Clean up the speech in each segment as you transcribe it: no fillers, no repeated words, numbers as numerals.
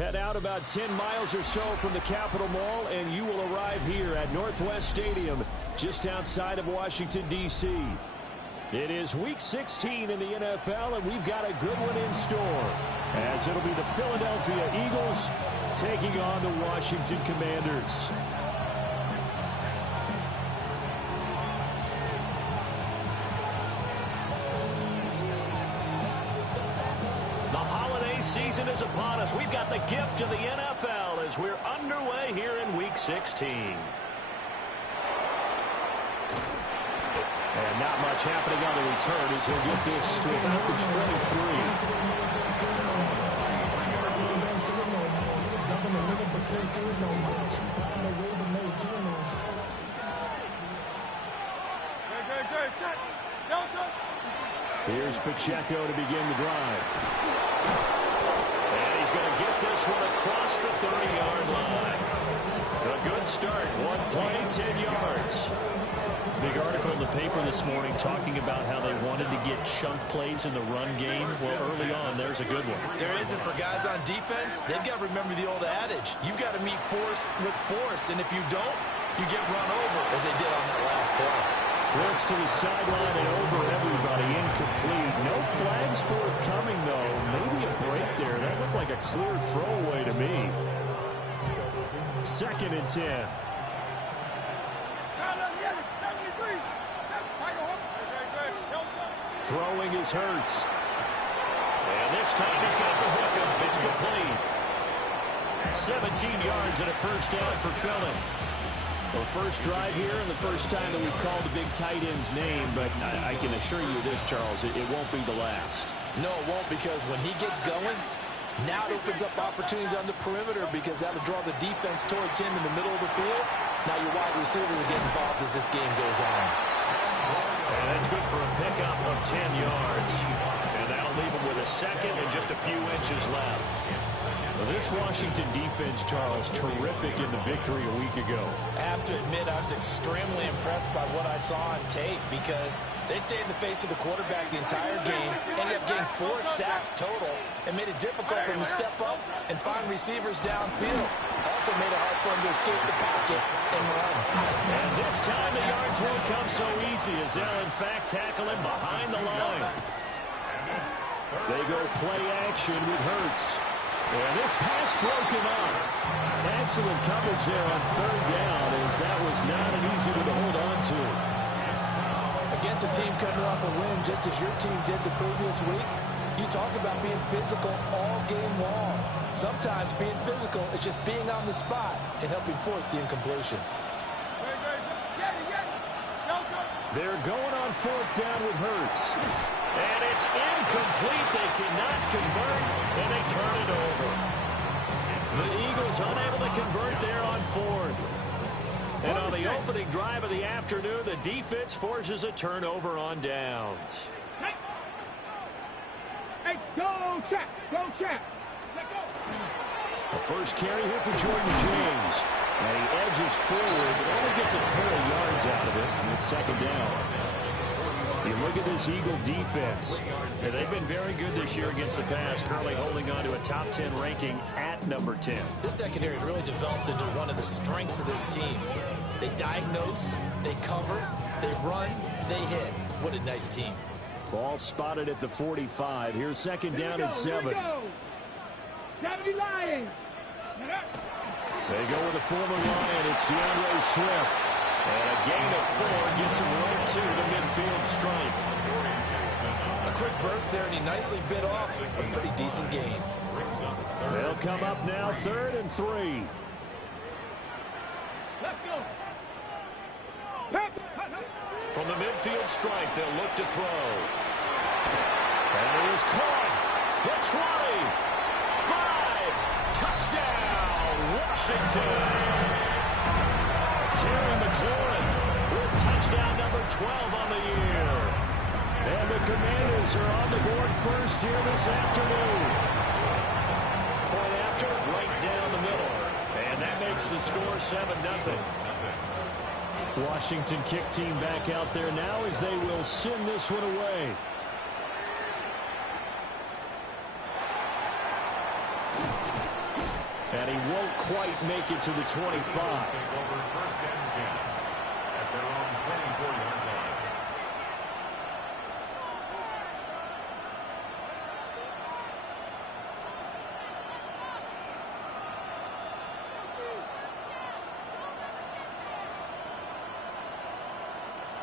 Head out about 10 miles or so from the Capitol Mall, and you will arrive here at Northwest Stadium, just outside of Washington, D.C. It is Week 16 in the NFL, and we've got a good one in store, as it'll be the Philadelphia Eagles taking on the Washington Commanders. Season is upon us. We've got the gift of the NFL as we're underway here in Week 16. And not much happening on the return as he'll get this to about the 23. Here's Pacheco to begin the drive. He's going to get this one across the 30-yard line. A good start. 1 play, 10 yards. Big article in the paper this morning talking about how they wanted to get chunk plays in the run game. Well, early on, there's a good one. There isn't for guys on defense. They've got to remember the old adage. You've got to meet force with force, and if you don't, you get run over, as they did on that last play. This to the sideline and over everybody. Incomplete. No flags forthcoming, though. Maybe a break there. That looked like a clear throwaway to me. 2nd and 10. Throwing is Hurts. And this time he's got the hook up. It's complete. 17 yards and a first down for Philly. Well, first drive here and the first time that we've called a big tight end's name, but I can assure you this, Charles, it won't be the last. No, it won't, because when he gets going, now it opens up opportunities on the perimeter because that'll draw the defense towards him in the middle of the field. Now your wide receivers will get involved as this game goes on. And that's good for a pickup of 10 yards. And that'll leave him with a second and just a few inches left. Well, this Washington defense, Charles, terrific in the victory a week ago. I have to admit, I was extremely impressed by what I saw on tape because they stayed in the face of the quarterback the entire game, ended up getting 4 sacks total, and made it difficult for him to step up and find receivers downfield. Also made it hard for him to escape the pocket and run. And this time the yards won't come so easy as they'll, in fact, tackle him behind the line. They go play action with Hurts. And this pass broken up. Excellent coverage there on 3rd down, as that was not an easy one to hold on to. Against a team coming off a win, just as your team did the previous week, you talk about being physical all game long. Sometimes being physical is just being on the spot and helping force the incompletion. They're going on 4th down with Hurts. And it's incomplete. They cannot convert, and they turn it over. The Eagles unable to convert there on 4th. And on the opening drive of the afternoon, the defense forces a turnover on downs. Hey, go check, go check. Let go. The first carry here for Jordan James. And he edges forward, but only gets a pair of yards out of it, and it's 2nd down. You look at this Eagle defense. Yeah, they've been very good this year against the pass, currently holding on to a top 10 ranking at number 10. This secondary has really developed into one of the strengths of this team. They diagnose, they cover, they run, they hit. What a nice team. Ball spotted at the 45. Here's 2nd down and 7. They go with a former Lion. It's DeAndre Swift. And a gain of 4 gets him right to the midfield stripe. A quick burst there, and he nicely bit off a pretty decent gain. They'll come up now 3rd and 3. Let's go. From the midfield stripe, they'll look to throw. And it is caught. The 20. 5. Touchdown, Washington. Terry McLaurin with touchdown number 12 on the year. And the Commanders are on the board first here this afternoon. Point after, right down the middle. And that makes the score 7-0. Washington kick team back out there now as they will send this one away. And he won't quite make it to the 25. Over 1st and 10 at their own 24-yard line.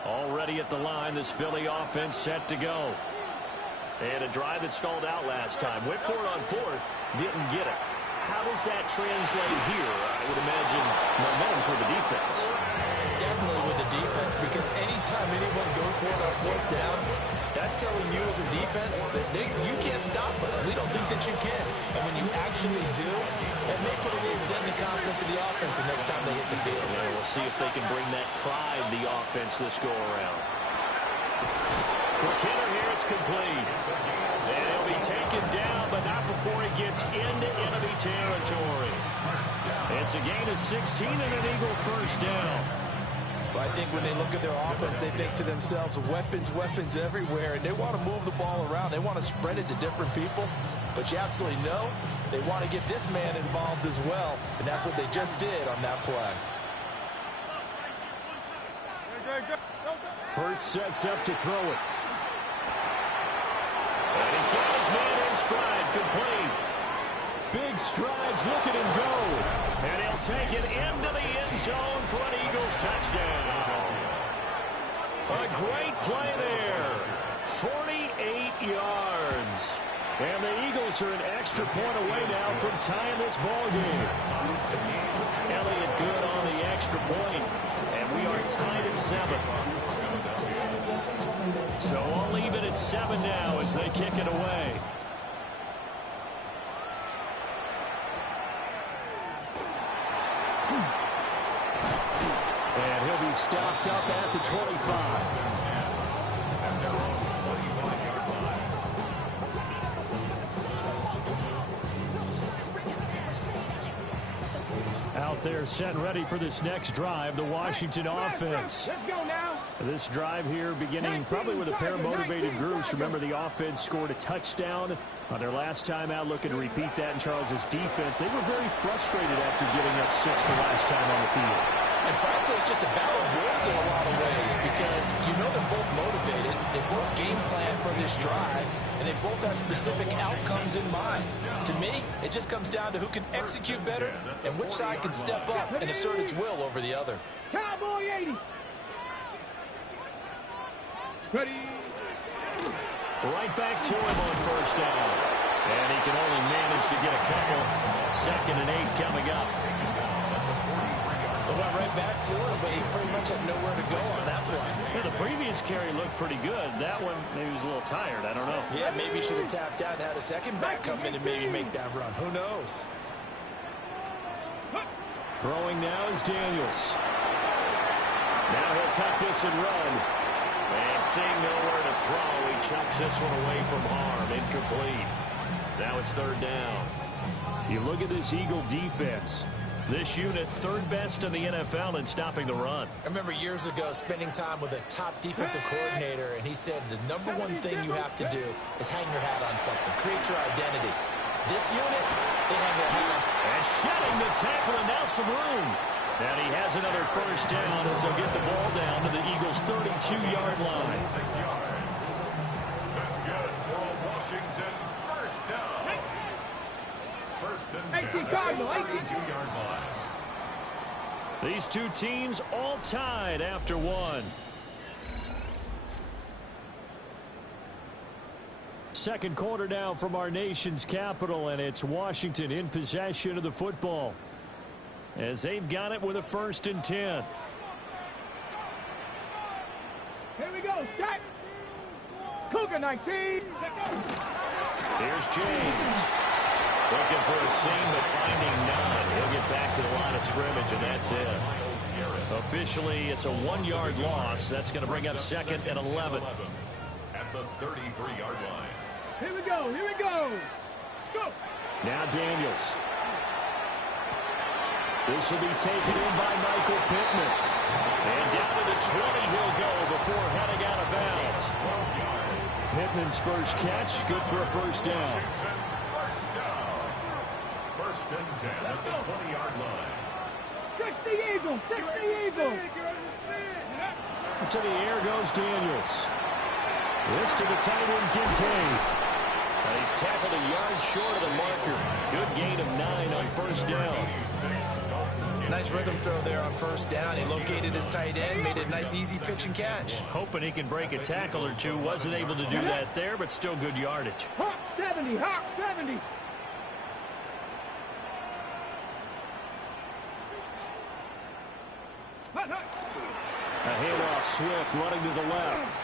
Already at the line, this Philly offense set to go. And a drive that stalled out last time. Went for it on 4th, didn't get it. How does that translate here? I would imagine momentum's with the defense. Definitely with the defense, because anytime anyone goes for it on 4th down, that's telling you as a defense that you can't stop us. We don't think that you can. And when you actually do, it may put a little dent in the confidence of the offense the next time they hit the field. Yeah, we'll see if they can bring that pride the offense this go around. McKinnon here, it's complete. And he'll be taken down, but not before he gets into enemy territory. It's a gain of 16 and an Eagle first down. Well, I think when they look at their offense, they think to themselves, weapons, weapons everywhere, and they want to move the ball around. They want to spread it to different people, but you absolutely know they want to get this man involved as well, and that's what they just did on that play. Hurts sets up to throw it. And he's got his man in stride, complete. Big strides, look at him go. And he'll take it into the end zone for an Eagles touchdown. A great play there. 48 yards. And the Eagles are an extra point away now from tying this ball game. Elliott good on the extra point. And we are tied at 7. So all even at 7 now as they kick it away. And he'll be stopped up at the 25. Out there set and ready for this next drive, the Washington offense. Let's go now. This drive here beginning probably with a pair of motivated groups. Remember, the offense scored a touchdown on their last time out, looking to repeat that in Charles's defense. They were very frustrated after giving up 6 the last time on the field. And frankly, it's just a battle of wills in a lot of ways, because you know they're both motivated, they both game plan for this drive, and they both have specific outcomes in mind. To me, it just comes down to who can execute better and which side can step up and assert its will over the other. Cowboy 80. Ready. Right back to him on first down. And he can only manage to get a couple. 2nd and 8 coming up. They went right back to him, but he pretty much had nowhere to go on that play. Yeah, the previous carry looked pretty good. That one, maybe he was a little tired. I don't know. Yeah, maybe he should have tapped out and had a second back come in and maybe make that run. Who knows? Throwing now is Daniels. Now he'll tuck this and run. And seeing nowhere to throw, he chucks this one away from harm. Incomplete. Now it's 3rd down. You look at this Eagle defense. This unit 3rd best in the NFL in stopping the run. I remember years ago spending time with a top defensive coordinator, and he said the number one thing you have to do is hang your hat on something. Create your identity. This unit, they hang their hat on. And shedding the tackle, and now some room. And he has another first down as they'll get the ball down to the Eagles' 32-yard line. 6 yards. That's good for a Washington first down. 1st and 10 at the 32-yard line. These two teams all tied after 1. Second quarter now from our nation's capital, and it's Washington in possession of the football as they've got it with a 1st and 10. Here we go. Shot. Cougar 19. Let's go. Here's James. Looking for a seam, but finding none. He'll get back to the line of scrimmage, and that's it. Officially, it's a 1-yard loss. That's going to bring up 2nd and 11. At the 33-yard line. Here we go. Here we go. Let's go. Now Daniels. This will be taken in by Michael Pittman. And down to the 20 he'll go before heading out of bounds. Pittman's first catch, good for a first down. First and 10 at the 20-yard line. 60 Eagles, 60 Eagles. To the air goes Daniels. This to the tight end, Kincaid. He's tackled a yard short of the marker. Good gain of 9 on first down. Nice rhythm throw there on first down. He located his tight end, made it a nice, easy pitch and catch. Hoping he can break a tackle or two. Wasn't able to do that there, but still good yardage. Hawk 70, Hawk 70. Hut, hut. A handoff, Swift running to the left.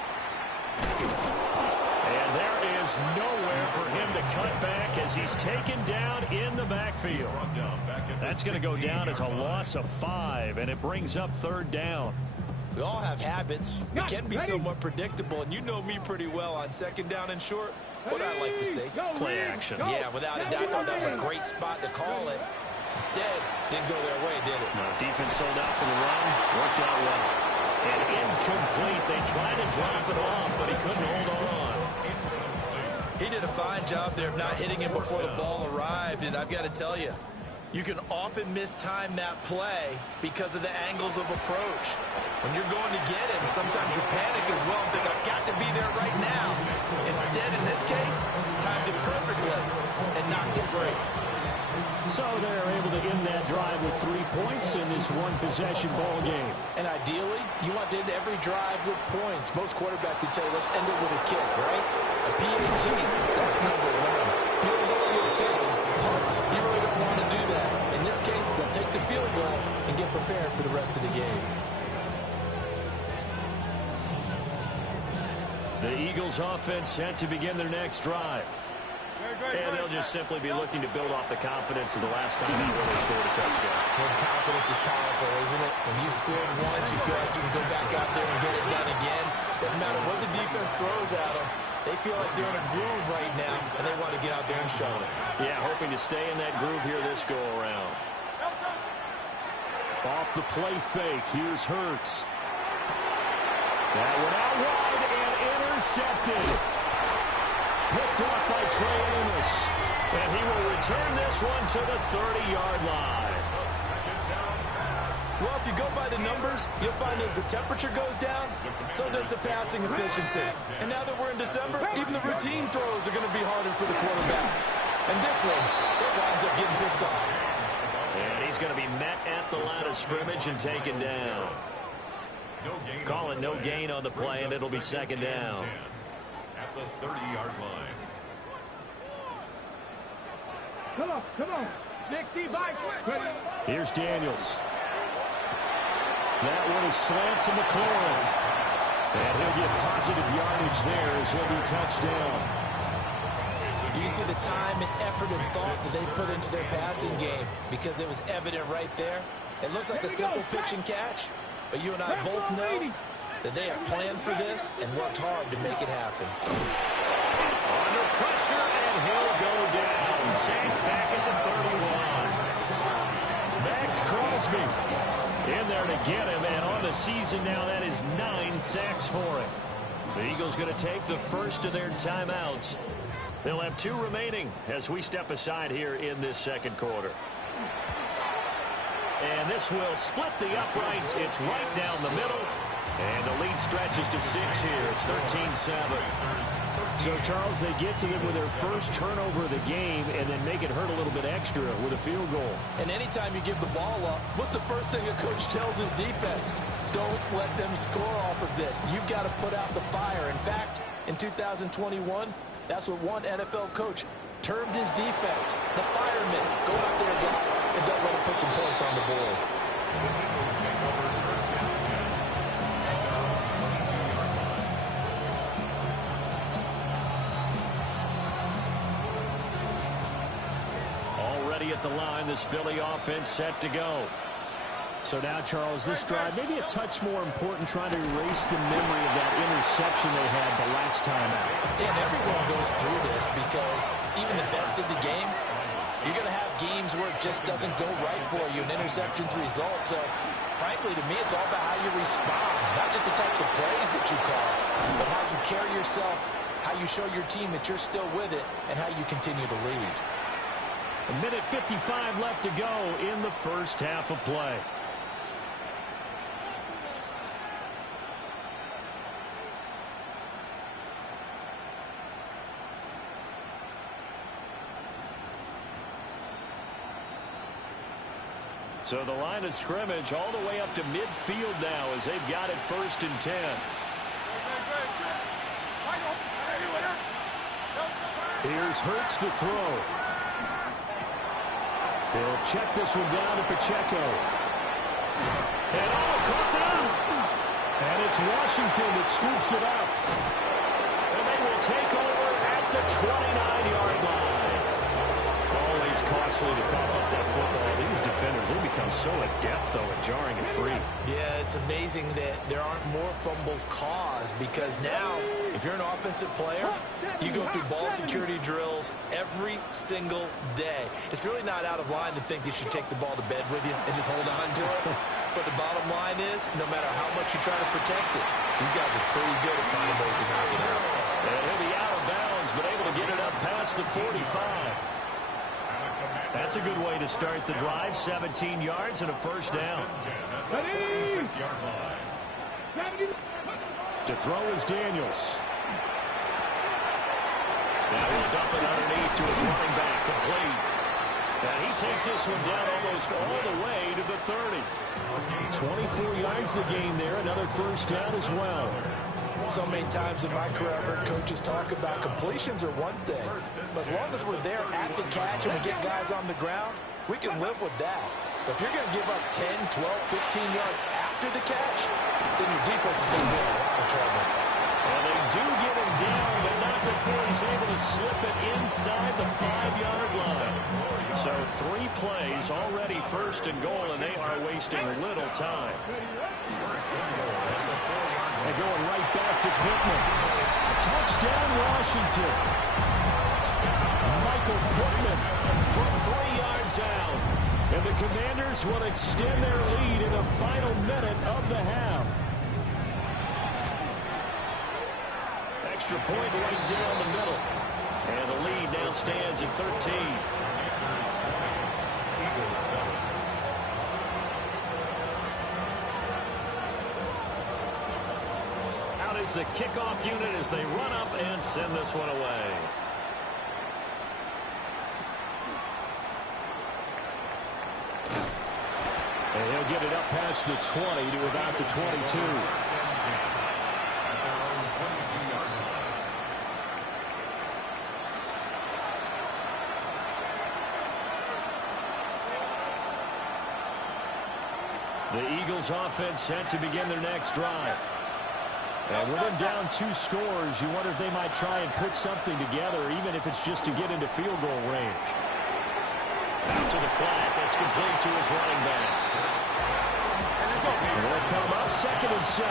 And there is nowhere for him to cut back as he's taken down in the backfield. That's going to go down as a loss of 5, and it brings up third down. We all have habits. It can be somewhat predictable, and you know me pretty well on second down and short. What I like to say. Play action. Yeah, without a doubt, I thought that was a great spot to call it. Instead, didn't go their way, did it? No, defense sold out for the run. Worked out well. And incomplete. They tried to drop it off, but he couldn't hold on. He did a fine job there of not hitting him before the ball arrived, and I've got to tell you, you can often mistime that play because of the angles of approach. When you're going to get him, sometimes you panic as well and think, I've got to be there right now. Instead, in this case, timed it perfectly and knocked it free. So they're able to end that drive with 3 points in this one-possession ball game. And ideally, you want to end every drive with points. Most quarterbacks would tell you, let's end it with a kick, right? A PAT, that's number 1. Field goal you'll take. Punts, you really don't want to do that. In this case, they'll take the field goal and get prepared for the rest of the game. The Eagles offense set to begin their next drive. And they'll just simply be looking to build off the confidence of the last time they really scored a touchdown. And confidence is powerful, isn't it? When you've scored once, you feel like you can go back out there and get it done again. Doesn't matter what the defense throws at them. They feel like they're in a groove right now, and they want to get out there and show it. Yeah, hoping to stay in that groove here this go-around. Off the play fake, here's Hurts. That went out wide and intercepted. Picked off by Trey Amos. And he will return this one to the 30-yard line. Well, if you go by the numbers, you'll find as the temperature goes down, so does the passing efficiency. And now that we're in December, even the routine throws are going to be harder for the quarterbacks. And this one, it winds up getting picked off. And he's going to be met at the line of scrimmage and taken down. Call it no gain on the play, and it'll be second down. At the 30-yard line. Come on. 60 by 20. Here's Daniels. That one is slant to McLaurin. And he'll get positive yardage there as he'll be touchdown. You can see the time and effort and thought that they put into their passing game because it was evident right there. It looks like a simple pitch and catch, but you and I both know that they have planned for this and worked hard to make it happen. Under pressure, and he'll go down. Saints back at the 31. Max Crosby in there to get him, and on the season now, that is 9 sacks for him. The Eagles going to take the first of their timeouts. They'll have 2 remaining as we step aside here in this second quarter. And this will split the uprights. It's right down the middle. And the lead stretches to 6 here. It's 13-7. So, Charles, they get to them with their first turnover of the game and then make it hurt a little bit extra with a field goal. And anytime you give the ball up, what's the first thing a coach tells his defense? Don't let them score off of this. You've got to put out the fire. In fact, in 2021, that's what one NFL coach termed his defense, the firemen. Go out there, guys, and don't let them put some points on the board. Already at the line, this Philly offense set to go. So now, Charles, this drive maybe a touch more important, trying to erase the memory of that interception they had the last time out. And everyone goes through this because even the best of the game, you're going to have games where it just doesn't go right for you, and interceptions result. So, frankly, to me, it's all about how you respond, not just the types of plays that you call, but how you carry yourself, how you show your team that you're still with it, and how you continue to lead. A minute 55 left to go in the first half of play. So the line of scrimmage all the way up to midfield now as they've got it 1st and 10. Here's Hurts to throw. They'll check this one down to Pacheco. And caught down. And it's Washington that scoops it up. And they will take over at the 29-yard line. Always costly to cough up that football. These defenders, they become so adept, though, at jarring it free. Yeah, it's amazing that there aren't more fumbles caused because now, if you're an offensive player, you go through ball security drills every single day. It's really not out of line to think you should take the ball to bed with you and just hold on to it. But the bottom line is, no matter how much you try to protect it, these guys are pretty good at finding ways to knock it out. And he'll be out of bounds, but able to get it up past the 45. That's a good way to start the drive. 17 yards and a first down. To throw is Daniels. Now he'll dump it underneath to his running back, complete. And he takes this one down almost all the way to the 30. 24 yards the gain there. Another first down as well. So many times in my career, I've heard coaches talk about completions are one thing. But as long as we're there at the catch and we get guys on the ground, we can live with that. But if you're going to give up 10, 12, 15 yards after the catch, then your defense is going to be in a lot of trouble. And they do get him down, but not before he's able to slip it inside the 5-yard line. So 3 plays already 1st and goal, and they are wasting little time. And going right back to Pittman. Touchdown, Washington. Michael Pittman from 3 yards out. And the Commanders will extend their lead in the final minute of the half. Extra point right down the middle. And the lead now stands at 13. Out is the kickoff unit as they run up and send this one away. And he'll get it up past the 20 to about the 22. The Eagles offense set to begin their next drive. And with them down 2 scores, you wonder if they might try and put something together, even if it's just to get into field goal range. Out to the flat. That's complete to his running back. And they'll come up 2nd and 7.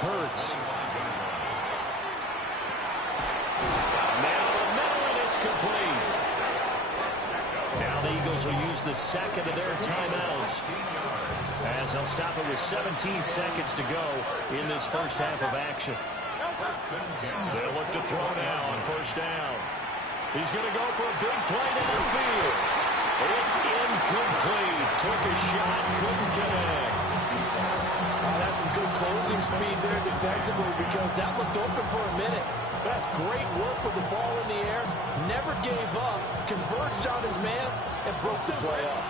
Hurts. Now the middle, and it's complete. Now the Eagles will use the 2nd of their timeouts as they'll stop it with 17 seconds to go in this first half of action. They'll look to throw now on 1st down. He's going to go for a big play downfield. It's incomplete. Took a shot, couldn't connect. That's some good closing speed there defensively because that looked open for a minute. But that's great work with the ball in the air. Never gave up. Converged on his man and broke the play up.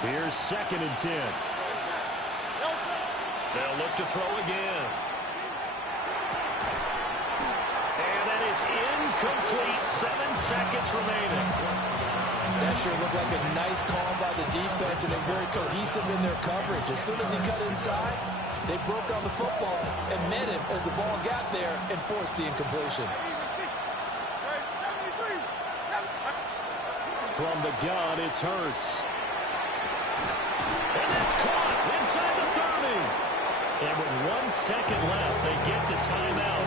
Here's 2nd and 10. They'll look to throw again. And that is incomplete. 7 seconds remaining. That sure looked like a nice call by the defense, and they're very cohesive in their coverage. As soon as he cut inside, they broke on the football and met him as the ball got there and forced the incompletion. From the gun, it's Hurts. And it's caught inside the 30. And with 1 second left, they get the timeout.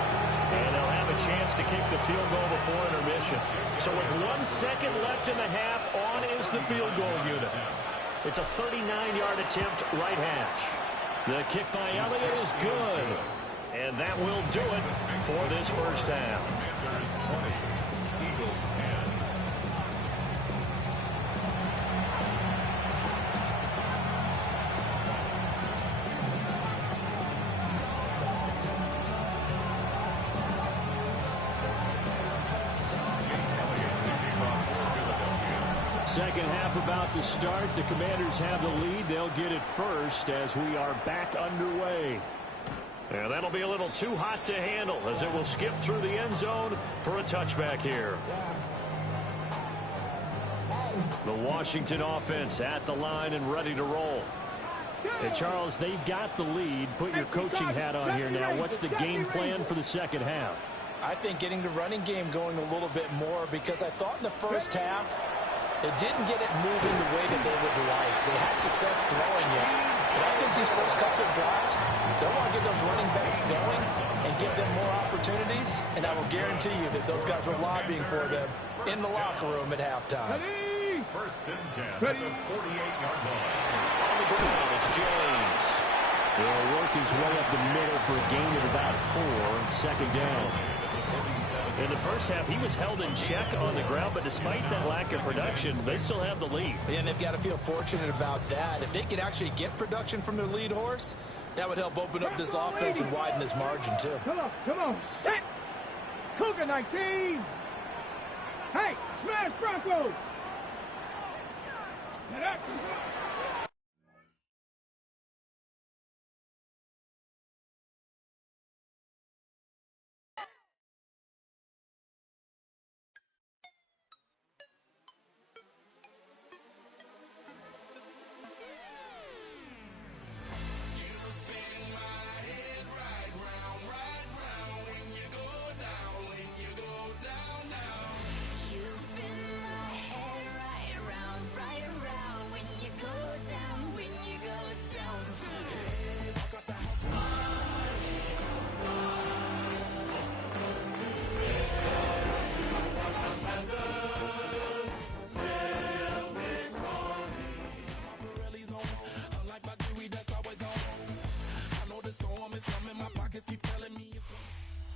And they'll have a chance to kick the field goal before intermission. So with 1 second left in the half, on is the field goal unit. It's a 39-yard attempt, right hash. The kick by Elliott is good. And that will do it for this first half. Commanders 20, Eagles 10. Second half about to start. The Commanders have the lead. They'll get it first as we are back underway. And that'll be a little too hot to handle as it will skip through the end zone for a touchback here. The Washington offense at the line and ready to roll. Hey, Charles, they've got the lead. Put your coaching hat on here now. What's the game plan for the second half? I think getting the running game going a little bit more, because I thought in the first half they didn't get it moving the way that they would like. They had success throwing it. But I think these first couple of drives, they'll want to get those running backs going and give them more opportunities. And I will guarantee you that those guys were lobbying for them in the locker room at halftime. First and 10 at the 48-yard line. On the ground, it's James. He'll work his way up the middle for a gain of about 4, second down. In the first half, he was held in check on the ground, but despite that lack of production, they still have the lead. And they've got to feel fortunate about that. If they could actually get production from their lead horse, that would help open up this offense and widen this margin, too. Come on, set! Cougar 19! Hey, smash Broncos! Get up!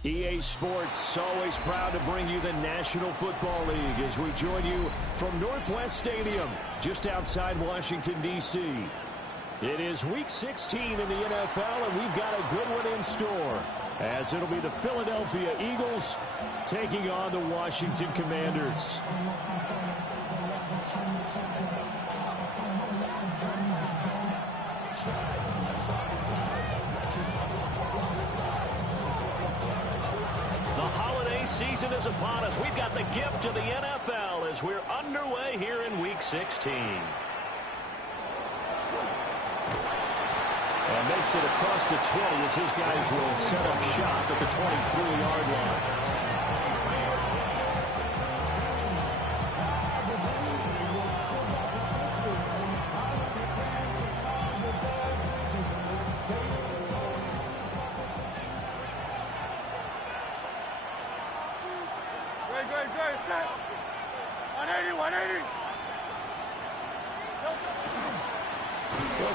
EA Sports, always proud to bring you the National Football League as we join you from Northwest Stadium, just outside Washington, D.C. It is Week 16 in the NFL, and we've got a good one in store, as it'll be the Philadelphia Eagles taking on the Washington Commanders. Season is upon us. We've got the gift of the NFL as we're underway here in Week 16. And makes it across the 20 as his guys will set up shop at the 23-yard line.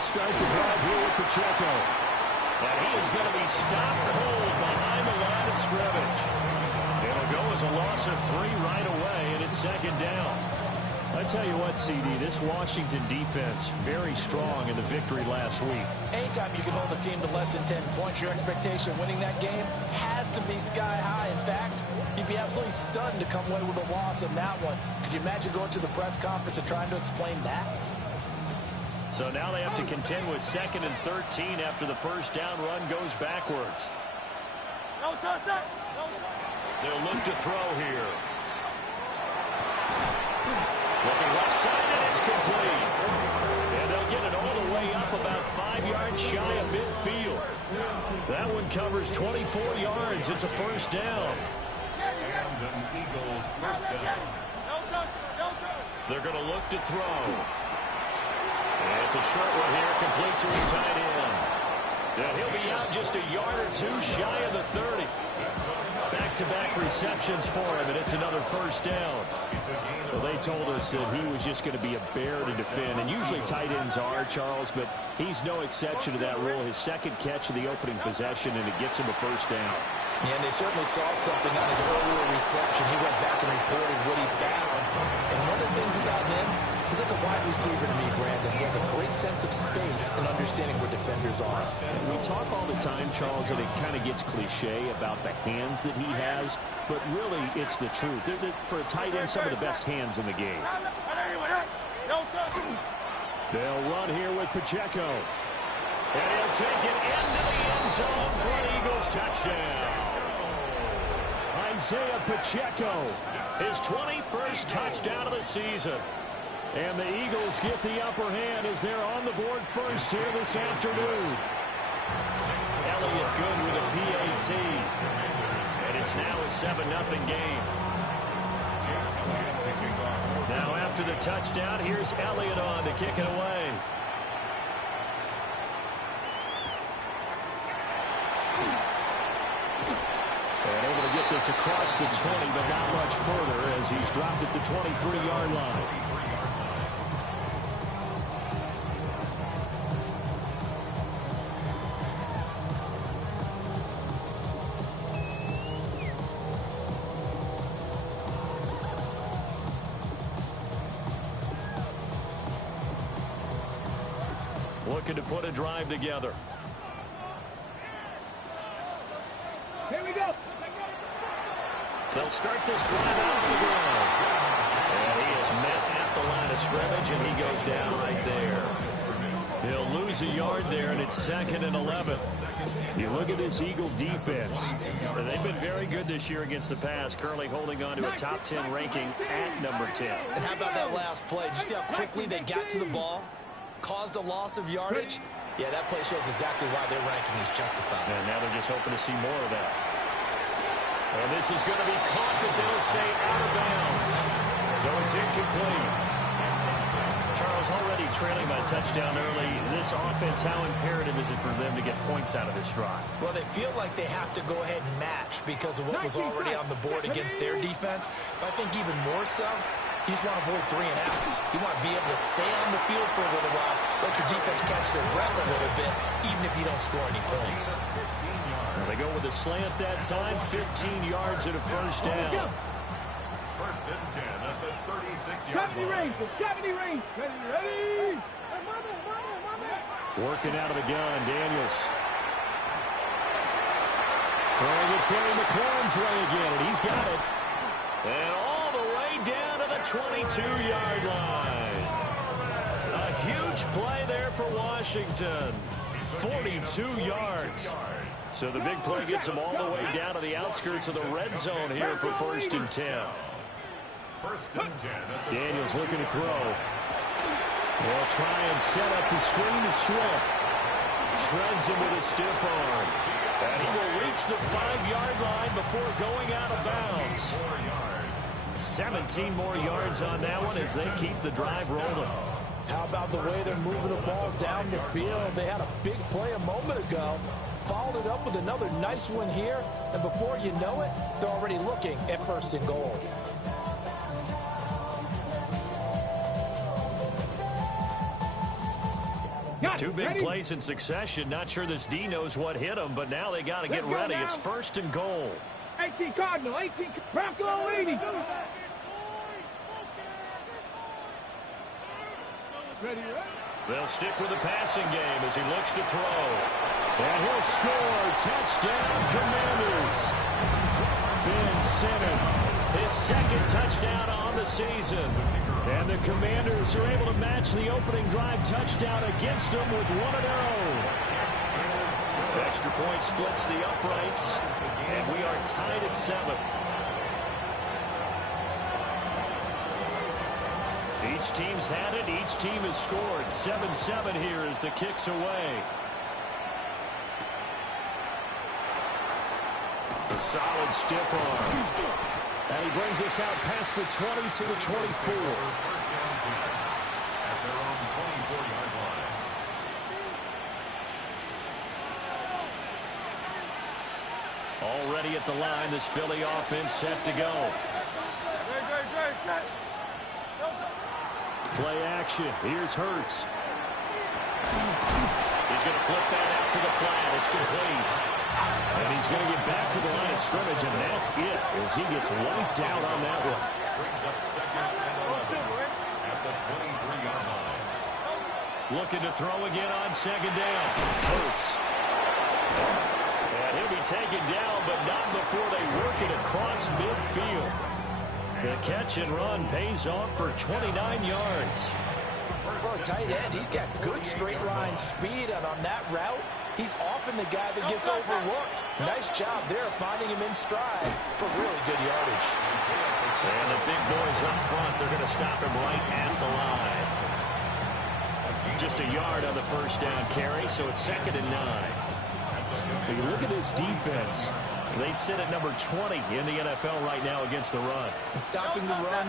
Start the drive here with Pacheco. And he is going to be stopped cold behind the line of scrimmage. It'll go as a loss of 3 right away, and it's second down. I tell you what, CD, this Washington defense, very strong in the victory last week. Anytime you can hold a team to less than 10 points, your expectation of winning that game has to be sky high. In fact, you'd be absolutely stunned to come away with a loss in that one. Could you imagine going to the press conference and trying to explain that? So now they have to contend with 2nd and 13 after the first down run goes backwards. They'll look to throw here. Looking left side, and it's complete. And they'll get it all the way up about 5 yards shy of midfield. That one covers 24 yards. It's a first down. They're going to look to throw. And it's a short one here, complete to his tight end. And he'll be out just a yard or 2 shy of the 30. Back back-to-back receptions for him, and it's another first down. Well, they told us that he was just going to be a bear to defend, and usually tight ends are, Charles, but he's no exception to that rule. His second catch of the opening possession, and it gets him a first down. Yeah, and they certainly saw something on his earlier reception. He went back and reported what he found. And one of the things about him, he's like a wide receiver to me, Brandon. He has a great sense of space and understanding where defenders are. We talk all the time, Charles, and it kind of gets cliche about the hands that he has, but really it's the truth. For a tight end, some of the best hands in the game. They'll run here with Pacheco. And he'll take it into the end zone for an Eagles touchdown. Isaiah Pacheco, his 21st touchdown of the season. And the Eagles get the upper hand as they're on the board first here this afternoon. Elliott good with a PAT. And it's now a 7-0 game. Now after the touchdown, here's Elliott on to kick it away. And able to get this across the 20, but not much further as he's dropped it to 23-yard line. Looking to put a drive together. Here we go. They'll start this drive off the ground. And he is met at the line of scrimmage, and he goes down right there. He'll lose a yard there, and it's 2nd and 11. You look at this Eagle defense. They've been very good this year against the pass, currently holding on to a top 10 ranking at number 10. And how about that last play? Did you see how quickly they got to the ball? Caused a loss of yardage? Yeah, that play shows exactly why their ranking is justified. And now they're just hoping to see more of that. And this is going to be caught, but they'll say out of bounds. So it's incomplete. Charles already trailing by a touchdown early. This offense, how imperative is it for them to get points out of this drive? Well, they feel like they have to go ahead and match because of what was already on the board against their defense. But I think even more so, you just want to avoid 3 and outs. You want to be able to stay on the field for a little while, let your defense catch their breath a little bit, even if you don't score any points. Well, they go with a slant that time, 15 yards and a first down. 1st and 10 at the 36-yard 70 range. 70 range. Ready. Working out of the gun, Daniels. Throwing it Terry McLaurin's way again, and he's got it. And all the way down to the 22-yard line. A huge play there for Washington. 42 yards. So the big play gets them all the way down to the outskirts of the red zone here for 1st and 10. 1st and 10. Daniels looking to throw. They'll try and set up the screen to Swift. Shreds him with a stiff arm. And he will reach the 5-yard line before going out of bounds. 17 more yards on that one as they keep the drive rolling. How about the way they're moving the ball down the field? They had a big play a moment ago. Followed it up with another nice one here. And before you know it, they're already looking at 1st and goal. Two big plays in succession. Not sure this D knows what hit him, but now they got to get ready. It's 1st and goal. 18 Cardinal. 18 Bronco 80. Ready. They'll stick with the passing game as he looks to throw. And he'll score. Touchdown, Commanders. Ben Simmons, his 2nd touchdown on the season. And the Commanders are able to match the opening drive touchdown against them with one of their own. Extra point splits the uprights. And we are tied at 7. Each team's had it. Each team has scored. 7-7 here as the kick's away. A solid stiff arm. And he brings us out past the 20 to the 24. Already at the line, this Philly offense set to go. Play action. Here's Hurts. He's going to flip that out to the flat. It's complete. And he's going to get back to the line of scrimmage, and that's it as he gets wiped out on that one. Brings up second and 11 at the 23-yard line. Looking to throw again on second down. Hurts. And he'll be taken down, but not before they work it across midfield. The catch and run pays off for 29 yards. For a tight end, he's got good straight line speed, and on that route, he's often the guy that gets overlooked. Nice job there finding him in stride for really good yardage. And the big boys up front, they're going to stop him right at the line. Just a yard on the first down carry, so it's 2nd and 9. When you look at this defense, they sit at number 20 in the NFL right now against the run. And stopping the run,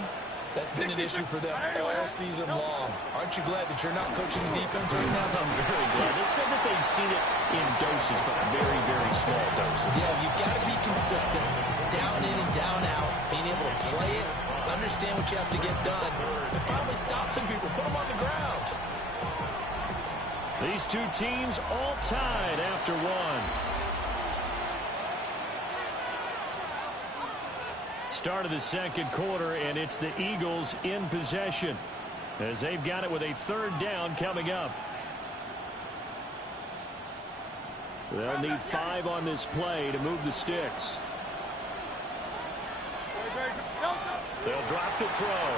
that's been an issue for them all season long. Aren't you glad that you're not coaching the defense right now? I'm very glad. They said that they've seen it in doses, but very, very small doses. Yeah, you've got to be consistent. It's down in and down out. Being able to play it, understand what you have to get done, and finally stop some people, put them on the ground. These two teams all tied after one. Start of the second quarter, and it's the Eagles in possession as they've got it with a 3rd down coming up. They'll need 5 on this play to move the sticks. They'll drop to throw.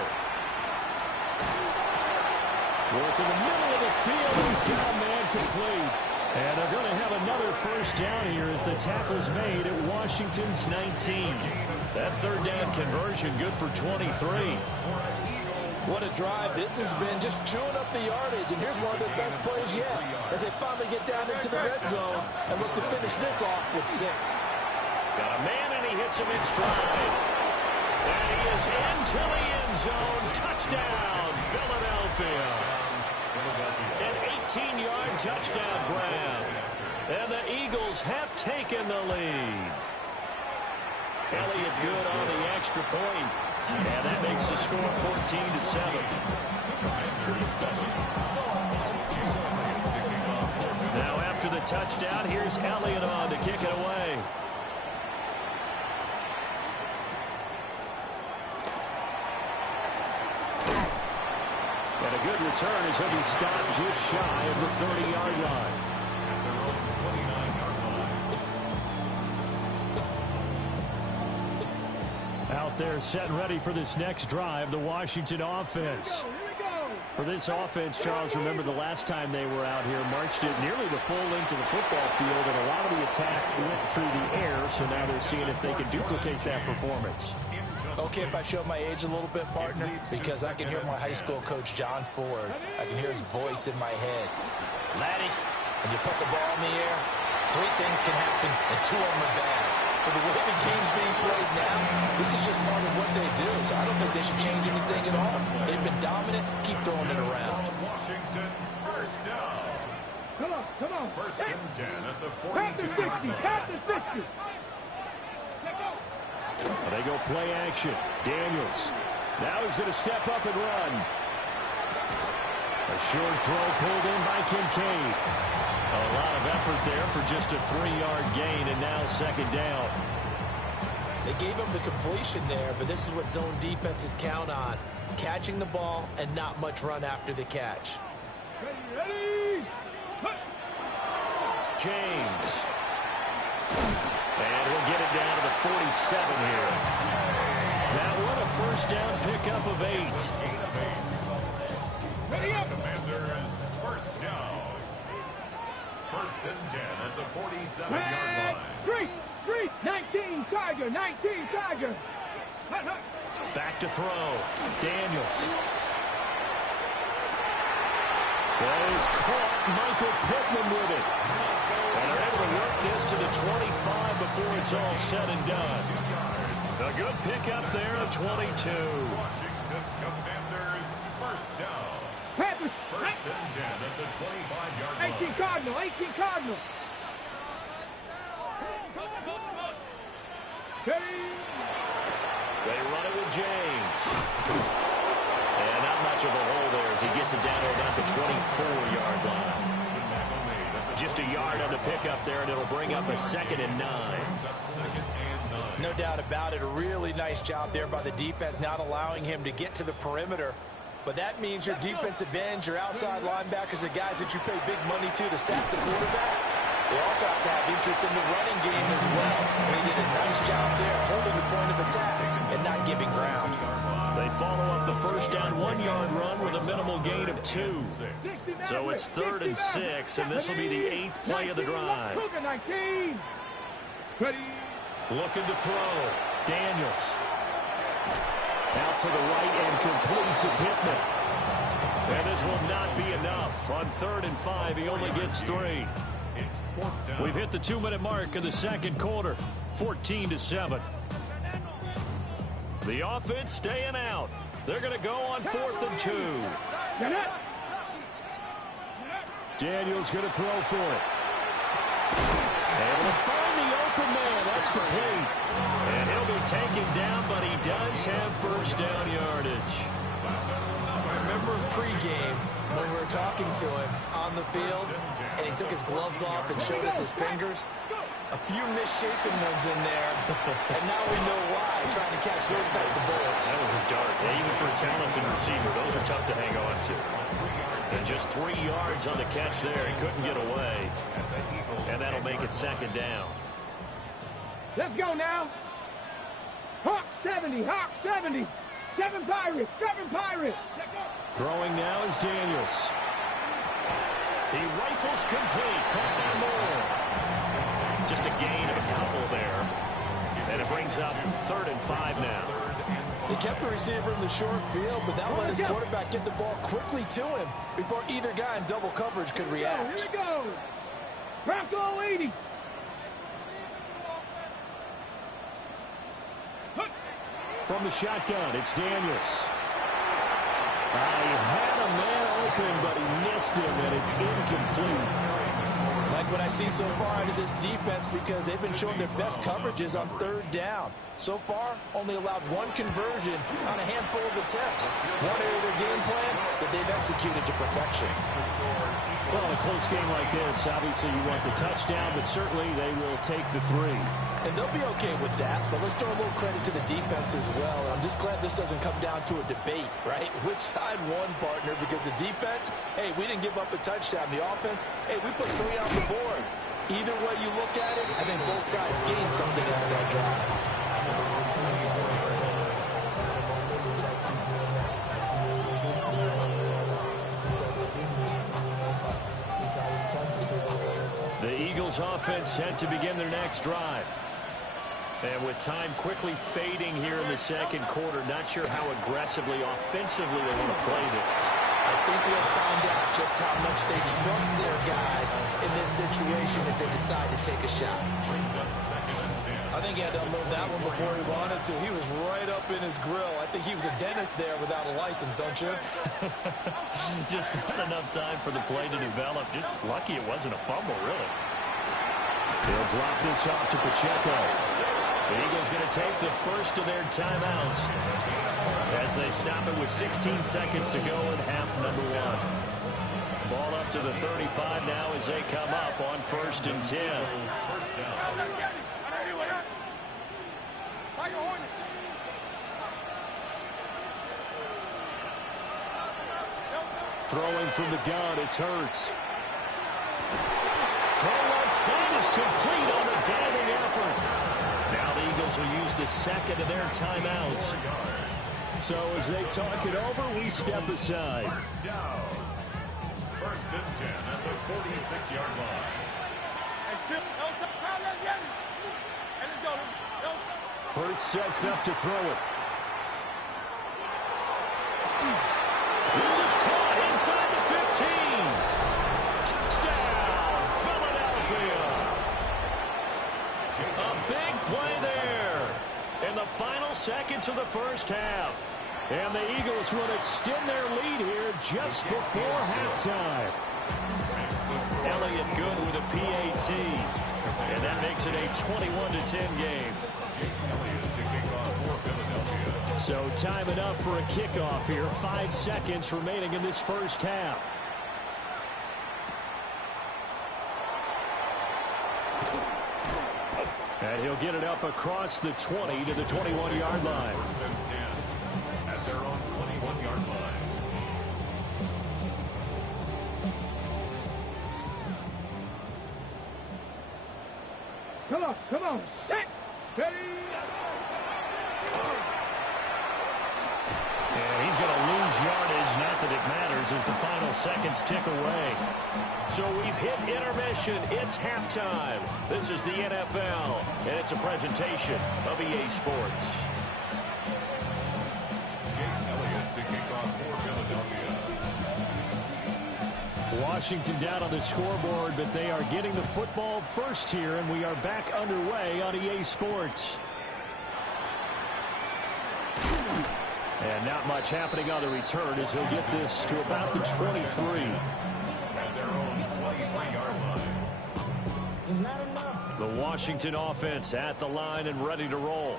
Work in the middle of the field. He's got a man complete. And they're going to have another first down here as the tackle's made at Washington's 19. That 3rd down conversion good for 23. What a drive. This has been just chewing up the yardage, and here's one of their best plays yet as they finally get down into the red zone and look to finish this off with 6. Got a man, and he hits him in stride. And he is into the end zone. Touchdown, Philadelphia. An 18-yard touchdown grab. And the Eagles have taken the lead. Elliott good on the extra point. And that makes the score 14-7. Now after the touchdown, here's Elliott on to kick it away. And a good return as he'll be stopped just shy of the 30-yard line. Out there set and ready for this next drive, the Washington offense. For this offense, Charles, remember the last time they were out here, marched it nearly the full length of the football field, and a lot of the attack went through the air, so now they're seeing if they can duplicate that performance. Okay, if I show my age a little bit, partner, because I can hear my high school coach, John Ford. I can hear his voice in my head. Laddie, when you put the ball in the air, 3 things can happen, and 2 of them are bad. For the way the game's being played now, this is just part of what they do, so I don't think they should change anything at all. They've been dominant. Keep throwing it around. Washington, first down. Come on. First and 10 at the 50, 42-yard line. past the 50. They go play action. Daniels. Now he's going to step up and run. A short throw pulled in by Kincaid. A lot of effort there for just a 3-yard gain, and now 2nd down. They gave him the completion there, but this is what zone defenses count on. Catching the ball and not much run after the catch. Ready. James. And we'll get it down to the 47 here. That one a first down pickup of 8. Ready up. Commanders, first down. First and 10 at the 47-yard line. Street, 19 Tiger, 19 Tiger. Back to throw. Daniels. Is caught. Michael Pittman with it. And they're able to work this to the 25 before it's all said and done. A good pickup there at 22. Washington Commanders, first down. Panthers. First and 10 at the 25-yard line. 18 Cardinal. They run it with James. And not much of a hole there as he gets it down to about the 24-yard line. Just a yard on the pickup there, and it'll bring up a 2nd and 9. No doubt about it. A really nice job there by the defense, not allowing him to get to the perimeter. But that means your defensive ends, your outside linebackers, the guys that you pay big money to sack the quarterback, they also have to have interest in the running game as well. And they did a nice job there holding the point of attack and not giving ground. They follow up the first down 1-yard run with a minimal gain of 2. So it's 3rd and 6, and this will be the 8th play of the drive. Looking to throw. Daniels. Out to the right and complete to Pittman. And this will not be enough. On 3rd and 5, he only gets 3. We've hit the 2-minute mark of the second quarter. 14-7. The offense staying out. They're going to go on 4th and 2. Daniels going to throw for it. Able to find the open man. That's complete. And he'll be taken down, but he does have first down yardage. Remember pregame when we were talking to him on the field and he took his gloves off and showed us his fingers? A few misshapen ones in there, and now we know why, trying to catch those types of bullets. That was a dart. And even for a talented receiver, those are tough to hang on to. And just 3 yards on the catch there. He couldn't get away. And that'll make it 2nd down. Let's go now. Hawk 70, Hawk 70. 7 Pirates, 7 Pirates. Throwing now is Daniels. He rifles complete. Caught by Moore. Just a gain of a couple there. And it brings up 3rd and 5 now. They kept the receiver in the short field, but that let his quarterback get the ball quickly to him before either guy in double coverage could react. Here we go. Bronco 80. From the shotgun, it's Daniels. He had a man open, but he missed him, and it's incomplete. Like what I see so far out of this defense, because they've been showing their best coverages on 3rd down. So far, only allowed 1 conversion on a handful of attempts. One area of their game plan that they've executed to perfection. Well, in a close game like this, obviously you want the touchdown, but certainly they will take the 3. And they'll be okay with that, but let's throw a little credit to the defense as well. I'm just glad this doesn't come down to a debate, right? Which side won, partner? Because the defense, hey, we didn't give up a touchdown. The offense, hey, we put 3 on the board. Either way you look at it, I think both sides gained something out of that drive. The Eagles offense set to begin their next drive. And with time quickly fading here in the second quarter, not sure how aggressively, offensively they want to play this. I think we'll find out just how much they trust their guys in this situation if they decide to take a shot. I think he had to unload that one before he wanted to. He was right up in his grill. I think he was a dentist there without a license, don't you? Just not enough time for the play to develop. Just lucky it wasn't a fumble, really. They'll drop this off to Pacheco. The Eagles going to take the first of their timeouts as they stop it with 16 seconds to go in half number 1. Ball up to the 35 now as they come up on 1st and 10. Throwing from the gun, it's Hurts. Throw left side is complete on a diving effort. Now the Eagles will use the second of their timeouts. So as they talk it over, we step aside. 1st and 10 at the 46-yard line. Hurts sets up to throw it. This is caught inside the 15. Touchdown, Philadelphia. A big play there in the final seconds of the first half. And the Eagles will extend their lead here just before halftime. Elliott good with a PAT. And that makes it a 21-10 game. So time enough for a kickoff here. 5 seconds remaining in this first half. And he'll get it up across the 20 to the 21-yard line. First and 10 at their own 21-yard line. Come on, set, ready. And he's going to lose yardage, not that it matters, as the final seconds tick away. So we've hit intermission. It's halftime. This is the NFL, and it's a presentation of EA Sports. Jake Elliott to kick off for Philadelphia. Washington down on the scoreboard, but they are getting the football first here, and we are back underway on EA Sports. And not much happening on the return as he'll get this to about the 23. At their own 23-yard line. Not enough. The Washington offense at the line and ready to roll.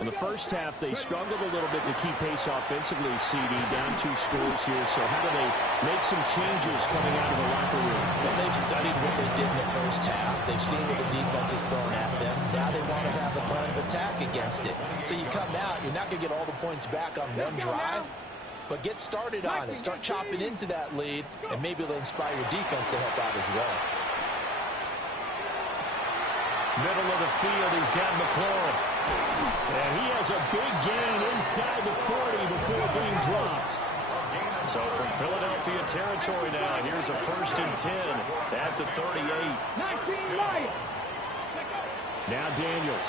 In the first half, they struggled a little bit to keep pace offensively, CD, down 2 scores here. So how do they make some changes coming out of the locker room? Well, they've studied what they did in the first half. They've seen what the defense is throwing at them. Now they want to have a plan of attack against it. So you come out, you're not going to get all the points back on one drive, but get started on it. Start chopping into that lead, and maybe it'll inspire your defense to help out as well. Middle of the field, he's got McLaurin. And he has a big gain inside the 40 before being dropped. So from Philadelphia territory now, here's a 1st and 10 at the 38. 19 Lions. Now Daniels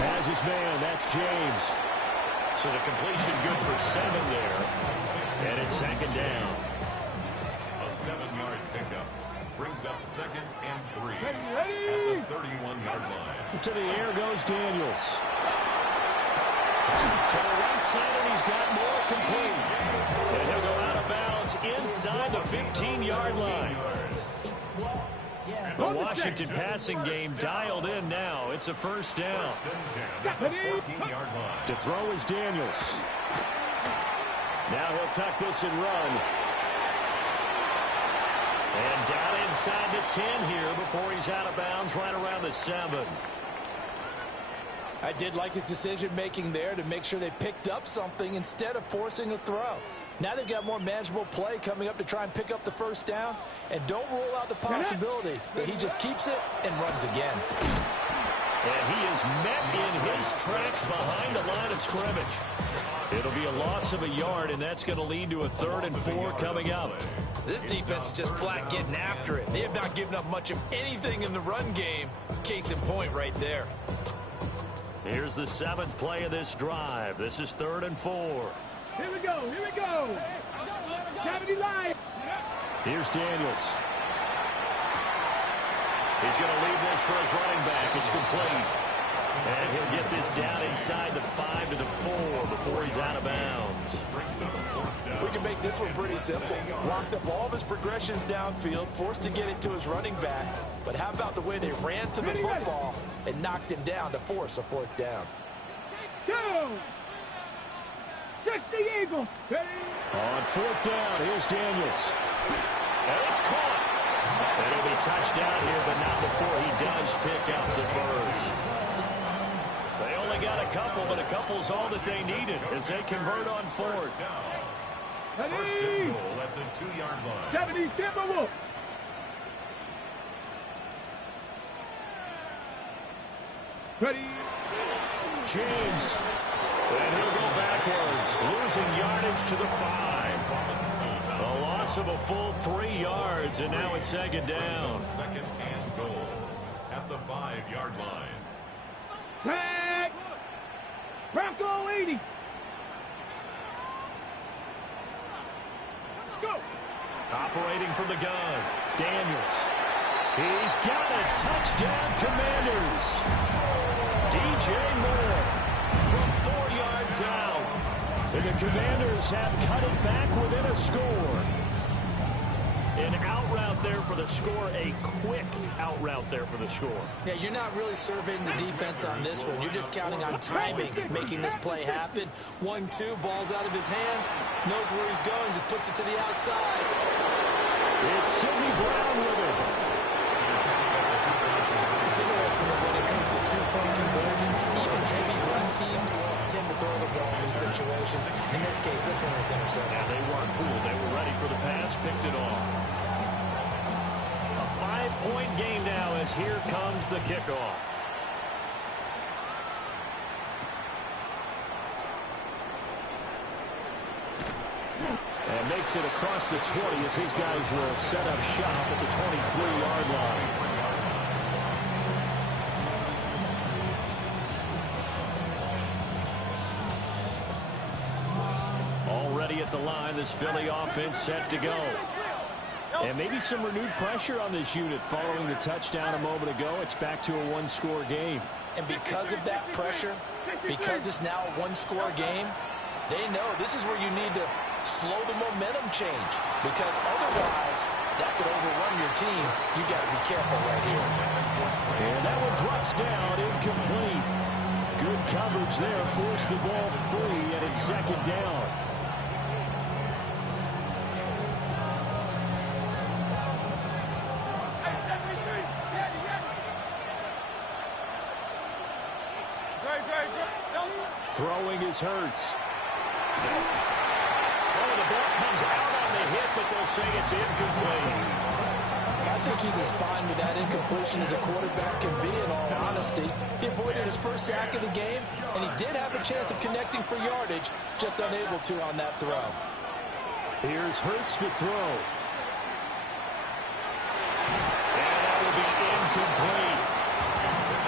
has his man. That's James. So the completion good for 7 there. And it's 2nd down. A 7-yard pickup brings up 2nd and 3 at the 31-yard line. To the air goes Daniels. To the right side, and he's got more complete. And he'll go out of bounds inside the 15-yard line. The Washington passing game dialed in now. It's a 1st down. 1st and 10 at the 14-yard line. To throw is Daniels. Now he'll tuck this and run. And down inside the 10 here before he's out of bounds right around the 7. I did like his decision-making there to make sure they picked up something instead of forcing a throw. Now they've got more manageable play coming up to try and pick up the 1st down. And don't rule out the possibility that he just keeps it and runs again. And he is met in his tracks behind the line of scrimmage. It'll be a loss of a yard, and that's going to lead to a 3rd and 4 coming up. This defense is just flat getting after it. They have not given up much of anything in the run game. Case in point right there. Here's the 7th play of this drive. This is 3rd and 4. Here we go. 70 Lions. Here's Daniels. He's going to leave this for his running back. It's complete. And he'll get this down inside the 5 to the 4 before he's out of bounds. We can make this one pretty simple. Locked up all of his progressions downfield, forced to get it to his running back. But how about the way they ran to the football and knocked him down to force a 4th down? Go. Just the Eagles. On 4th down, here's Daniels. And it's caught. And it'll be touchdown here, but not before he does pick up the 1st. They only got a couple, but a couple's all that they needed as they convert on 4th. 1st and goal at the 2-yard line. 70 Timberwolves. Ready. James. And he'll go backwards, losing yardage to the 5. A loss of a full 3 yards, and now it's 2nd down. 2nd and goal at the 5-yard line. Tag. Bronco 80. Let's go. Operating from the gun, Daniels. He's got a touchdown, Commanders. DJ Moore from 4 yards out. And the Commanders have cut it back within a score. An out route there for the score, a quick out route there for the score. Yeah, you're not really surveying the defense on this one. You're just counting on timing, making this play happen. 1-2, ball's out of his hands, knows where he's going, just puts it to the outside. It's Sidney Brown with it. It's interesting that when it comes to two-point conversions, even heavy run teams tend to throw the ball in these situations. In this case, this one was intercepted. Yeah, they weren't fooled. They were ready for the pass, picked it off. A 5-point game now as here comes the kickoff. And makes it across the 20 as his guys will set up shop at the 23-yard line. Already at the line, this Philly offense set to go. And maybe some renewed pressure on this unit following the touchdown a moment ago. It's back to a one-score game. And because of that pressure, because it's now a one-score game, they know this is where you need to slow the momentum change, because otherwise that could overrun your team. You got to be careful right here. And that one drops down, incomplete. Good coverage there, forced the ball free, and it's second down. Throwing is Hurts. Oh, the ball comes out on the hit, but they'll say it's incomplete. I think he's as fine with that incompletion as a quarterback can be, in all honesty. He avoided his first sack of the game, and he did have a chance of connecting for yardage, just unable to on that throw. Here's Hurts to throw. And that will be incomplete.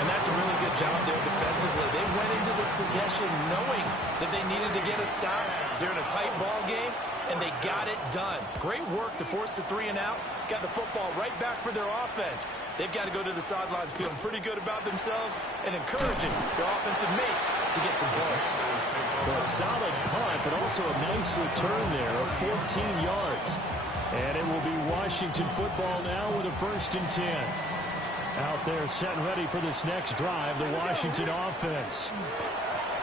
And that's a really good job there defensively. They went into this possession knowing that they needed to get a stop. They're in a tight ball game, and they got it done. Great work to force the 3 and out. Got the football right back for their offense. They've got to go to the sidelines feeling pretty good about themselves and encouraging their offensive mates to get some points. Well, a solid punt, but also a nice return there of 14 yards. And it will be Washington football now with a 1st and 10. Out there set and ready for this next drive, the Washington offense.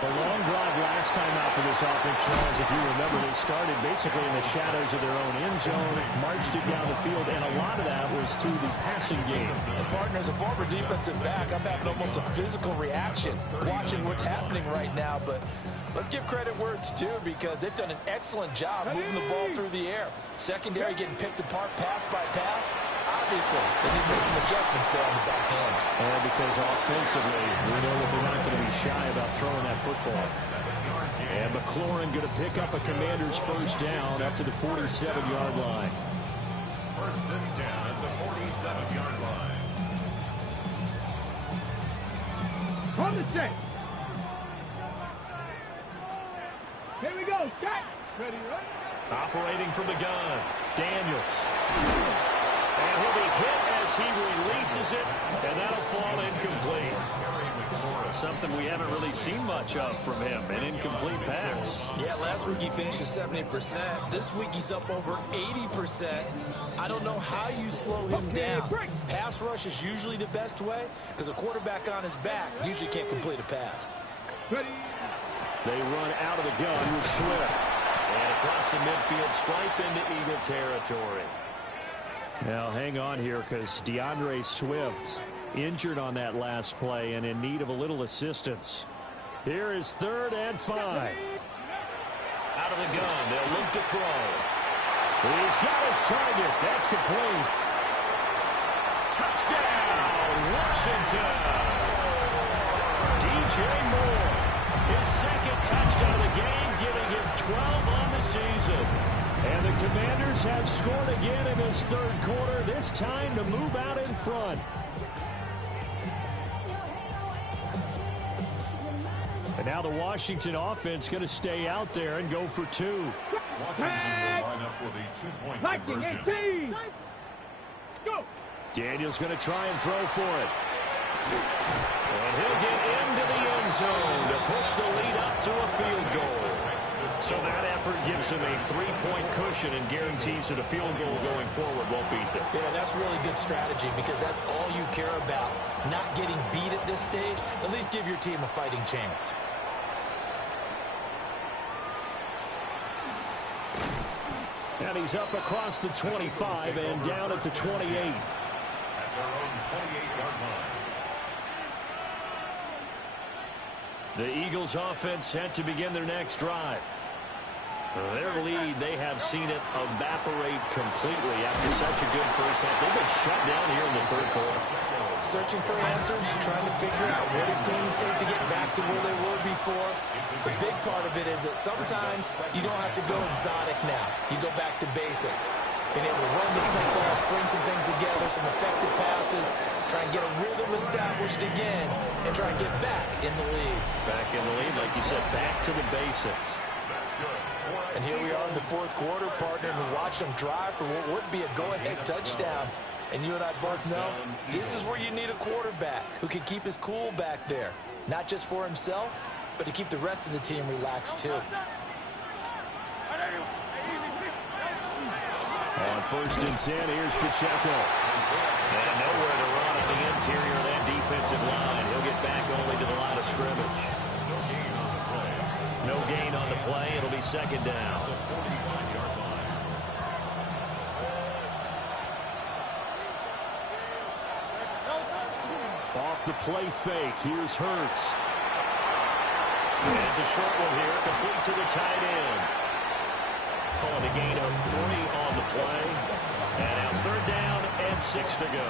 A long drive last time out for this offense, Charles. If you remember, they started basically in the shadows of their own end zone, marched it down the field, and a lot of that was through the passing game. And partner, as a former defensive back, I'm having almost a physical reaction watching what's happening right now. But let's give credit where it's due, because they've done an excellent job moving the ball through the air. Secondary getting picked apart pass by pass. Obviously, they need to make some adjustments there on the back end. And because offensively, we know that they're not going to be shy about throwing that football. And McLaurin going to pick up a Commanders 1st down up to the 47-yard line. 1st and 10 at the 47-yard line. On the set. Here we go. Set. Ready, right? Operating from the gun, Daniels. And he'll be hit as he releases it, and that'll fall incomplete. Something we haven't really seen much of from him, an incomplete pass. Yeah, last week he finished at 70%. This week he's up over 80%. I don't know how you slow him down. Pass rush is usually the best way, because a quarterback on his back usually can't complete a pass. Ready. They run out of the gun with Swift. And across the midfield stripe into Eagle territory. Now, hang on here, because DeAndre Swift injured on that last play and in need of a little assistance. Here is 3rd and 5. Out of the gun, they'll look to throw. He's got his target. That's complete. Touchdown, Washington. DJ Moore, his 2nd touchdown of the game, giving him 12 on the season. And the Commanders have scored again in this 3rd quarter, this time to move out in front. And now the Washington offense going to stay out there and go for 2. Washington will line up for the 2-point Lightning conversion. 18. Go. Daniels going to try and throw for it. And he'll get into the end zone to push the lead up to a field goal. So that effort gives him a 3-point cushion and guarantees that a field goal going forward won't beat them. Yeah, that's really good strategy because that's all you care about. Not getting beat at this stage. At least give your team a fighting chance. And he's up across the 25 and down at the 28. At their own 28-yard line. The Eagles offense set to begin their next drive. Their lead, they have seen it evaporate completely after such a good first half. They've been shut down here in the third quarter. Searching for answers, trying to figure out what it's going to take to get back to where they were before. The big part of it is that sometimes you don't have to go exotic now. You go back to basics. Being able to run the football, string some things together, some effective passes, try and get a rhythm established again, and try and get back in the lead. Back in the lead, like you said, back to the basics. And here we are in the fourth quarter, partner, and watch them drive for what would be a go-ahead touchdown. And you and I both know this is where you need a quarterback who can keep his cool back there. Not just for himself, but to keep the rest of the team relaxed too. On 1st and 10, here's Pacheco. And nowhere to run on the interior of that defensive line. He'll get back only to the line of scrimmage. No gain on the play. It'll be second down. Off the play fake. Here's Hurts. And it's a short one here, complete to the tight end. Calling a gain of 3 on the play. And now 3rd down and 6 to go.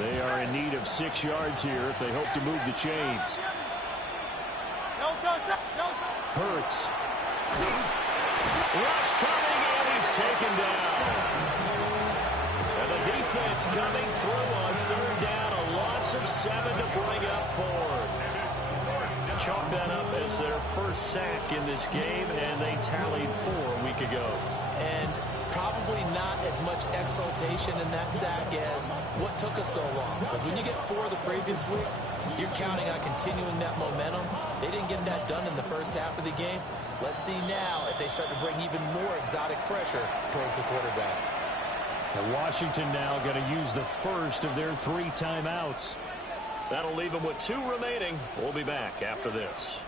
They are in need of 6 yards here if they hope to move the chains. Hurts. Rush coming, and he's taken down. And the defense coming through on 3rd down. A loss of 7 to bring up 4th. Chalk that up as their first sack in this game, and they tallied 4 a week ago. And probably not as much exultation in that sack as what took us so long. Because when you get 4 the previous week, you're counting on continuing that momentum. They didn't get that done in the first half of the game. Let's see now if they start to bring even more exotic pressure towards the quarterback. And Washington now going to use the first of their 3 timeouts. That'll leave them with 2 remaining. We'll be back after this.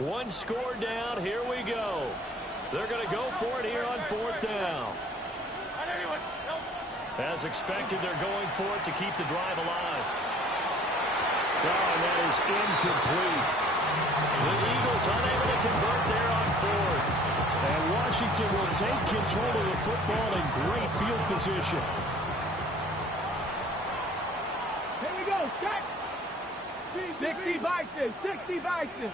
One score down. Here we go. They're going to go for it here on 4th down. As expected, they're going for it to keep the drive alive. Oh, and that is incomplete. The Eagles unable to convert there on 4th. And Washington will take control of the football in great field position. Here we go, set. 60 Bison, 60 Bison.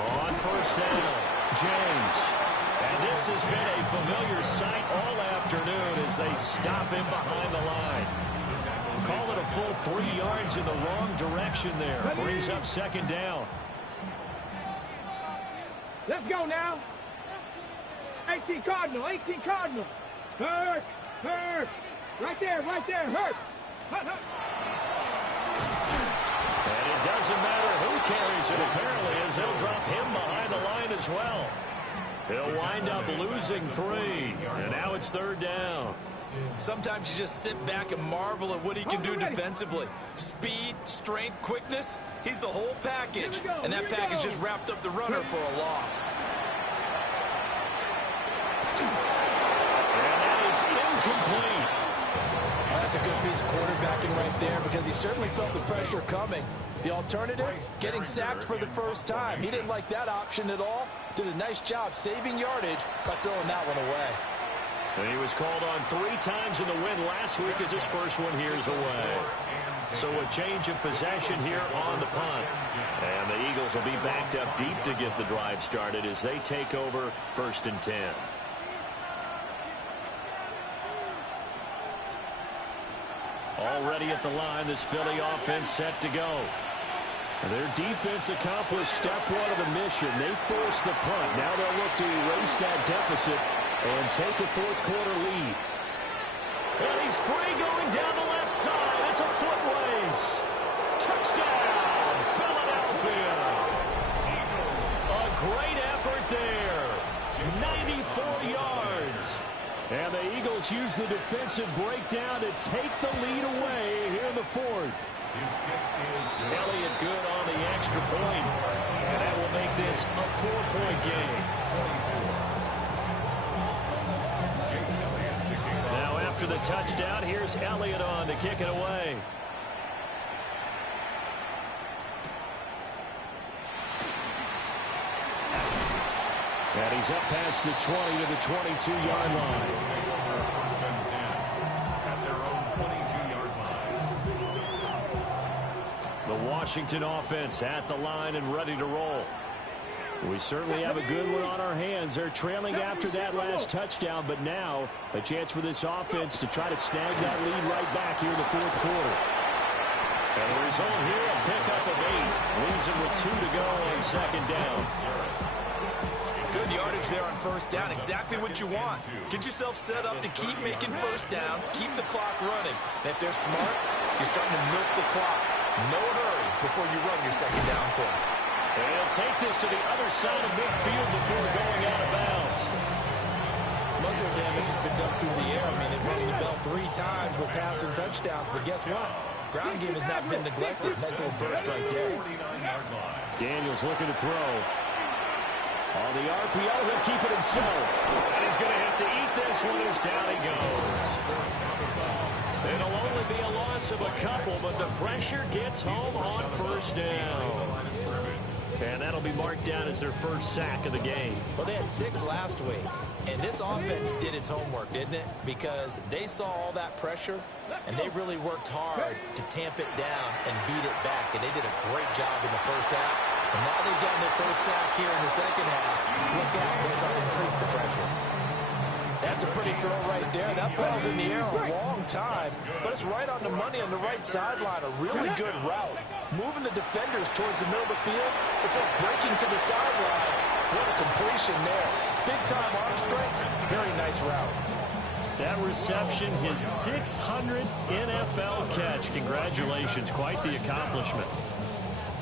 On 1st down, James. And this has been a familiar sight all afternoon as they stop him behind the line. Call it a full 3 yards in the wrong direction there. Brings up 2nd down. Let's go now. 18 Cardinal, 18 Cardinal. Hurt, hurt. Right there, hurt. Hurt, hurt. And it doesn't matter who carries it, apparently, as they'll drop him behind the line as well. He'll wind up losing 3, and now it's 3rd down. Sometimes you just sit back and marvel at what he can do defensively. Speed, strength, quickness, he's the whole package. And that package just wrapped up the runner for a loss. And that is incomplete. That's a good piece of quarterbacking right there because he certainly felt the pressure coming. The alternative, getting sacked for the first time. He didn't like that option at all. Did a nice job saving yardage by throwing that one away. And he was called on 3 times in the win last week as his first one here is away. So a change of possession here on the punt. And the Eagles will be backed up deep to get the drive started as they take over 1st and 10. Already at the line, this Philly offense set to go. Their defense accomplished step one of the mission. They forced the punt. Now they'll look to erase that deficit and take a fourth-quarter lead. And he's free going down the left side. It's a foot race. Touchdown, Philadelphia. A great effort there. 94 yards. And the Eagles use the defensive breakdown to take the lead away here in the fourth. Elliott good on the extra point. And that will make this a 4-point game. Now after the touchdown, here's Elliott on to kick it away. And he's up past the 20 to the 22-yard line. At their own 22-yard line. The Washington offense at the line and ready to roll. We certainly have a good one on our hands. They're trailing after that last touchdown, but now a chance for this offense to try to snag that lead right back here in the fourth quarter. And the result here, a pickup of 8. Leaves them with 2 to go on second down. Good yardage there on first down. Exactly what you want. Get yourself set up to keep making first downs, keep the clock running. And if they're smart, you're starting to milk the clock. No hurry before you run your second down play. And he'll take this to the other side of midfield before going out of bounds. Most of the damage has been done through the air. I mean, they've rung the bell 3 times with passing touchdowns, but guess what? Ground game has not been neglected. Nice little burst right there. Daniels looking to throw. On the RPO, he'll keep it himself. And he's going to have to eat this one as down he goes. It'll only be a loss of a couple, but the pressure gets home on first down. And that'll be marked down as their first sack of the game. Well, they had 6 last week, and this offense did its homework, didn't it? Because they saw all that pressure, and they really worked hard to tamp it down and beat it back, and they did a great job in the first half. And now they've gotten their first sack here in the second half. Look out, they'll try to increase the pressure. That's a pretty throw right there. That ball's in the air a long time, but it's right on the money on the right sideline. A really good route. Moving the defenders towards the middle of the field before breaking to the sideline. What a completion there. Big-time arm strength. Very nice route. That reception, his 600th NFL catch. Congratulations. Quite the accomplishment.